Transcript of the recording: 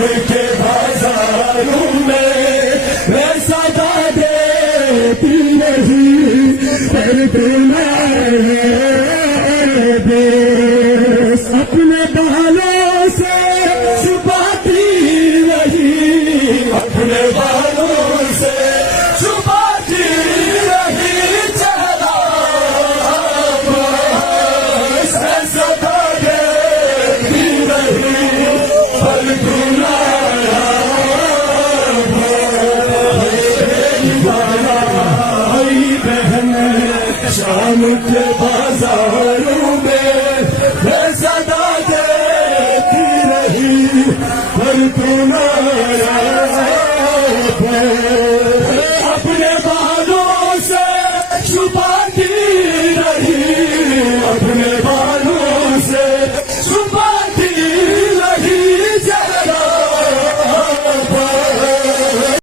के बाजारों में मैं सदा देती रही, पर बेस अपने बालों से छुपाती रही, अपने बालों से छुपाती रही चेहरा बस सदा देती रही, पर शाम के बाजारों में मैं सदा देती रही, पर तू न आया, अपने बालों से छुपा